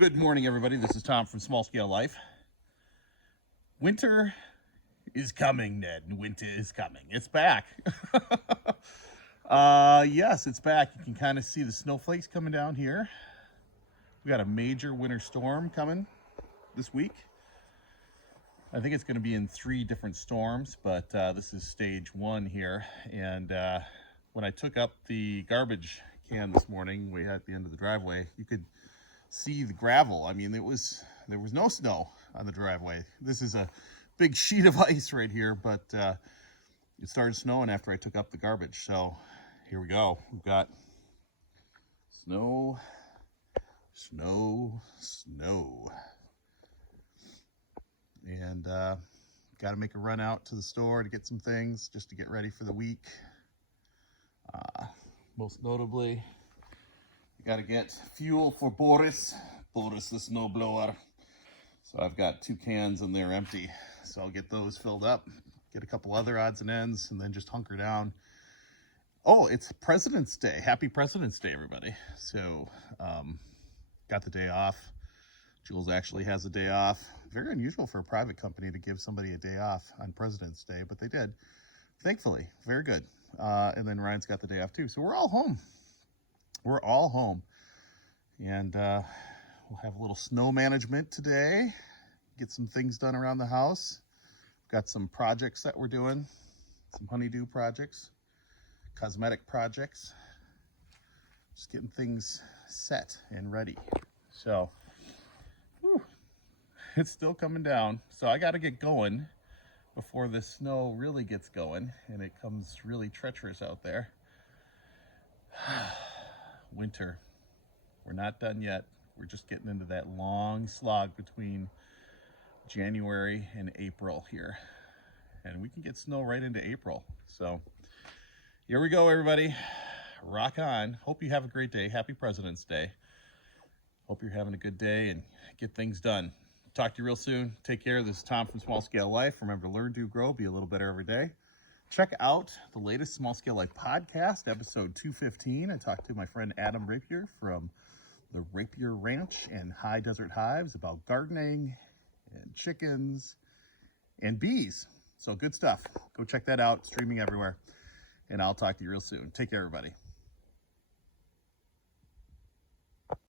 Good morning, everybody. This is Tom from Small Scale Life. Winter is coming, Ned. Winter is coming. It's back. Yes, it's back. You can kind of see the snowflakes coming down here. We got a major winter storm coming this week. I think it's going to be in 3 different storms, but this is stage 1 here. And when I took up the garbage can this morning, way at the end of the driveway, you could see the gravel. I mean, there was no snow on the driveway. This is a big sheet of ice right here, but it started snowing after I took up the garbage. So here we go. We've got snow, snow, snow. And got to make a run out to the store to get some things just to get ready for the week. Most notably, got to get fuel for Boris the snowblower. So I've got 2 cans and they're empty. So I'll get those filled up, get a couple other odds and ends, and then just hunker down. Oh, it's President's Day. Happy President's Day, everybody. So got the day off. Jules actually has a day off. Very unusual for a private company to give somebody a day off on President's Day, but they did, thankfully. Very good. And then Ryan's got the day off too. So we're all home. We're all home. And we'll have a little snow management today. Get some things done around the house. Got some projects that we're doing. Some honeydew projects. Cosmetic projects. Just getting things set and ready. So, whew, it's still coming down. So I got to get going before the snow really gets going. And it comes really treacherous out there. Winter. We're not done yet. We're just getting into that long slog between January and April here. And we can get snow right into April. So here we go, everybody. Rock on. Hope you have a great day. Happy President's Day. Hope you're having a good day and get things done. Talk to you real soon. Take care. This is Tom from Small Scale Life. Remember to learn, do, grow, be a little better every day. Check out the latest Small Scale Life podcast, episode 215. I talked to my friend Adam Rapier from the Rapier Ranch and High Desert Hives about gardening and chickens and bees. So good stuff. Go check that out. Streaming everywhere. And I'll talk to you real soon. Take care, everybody.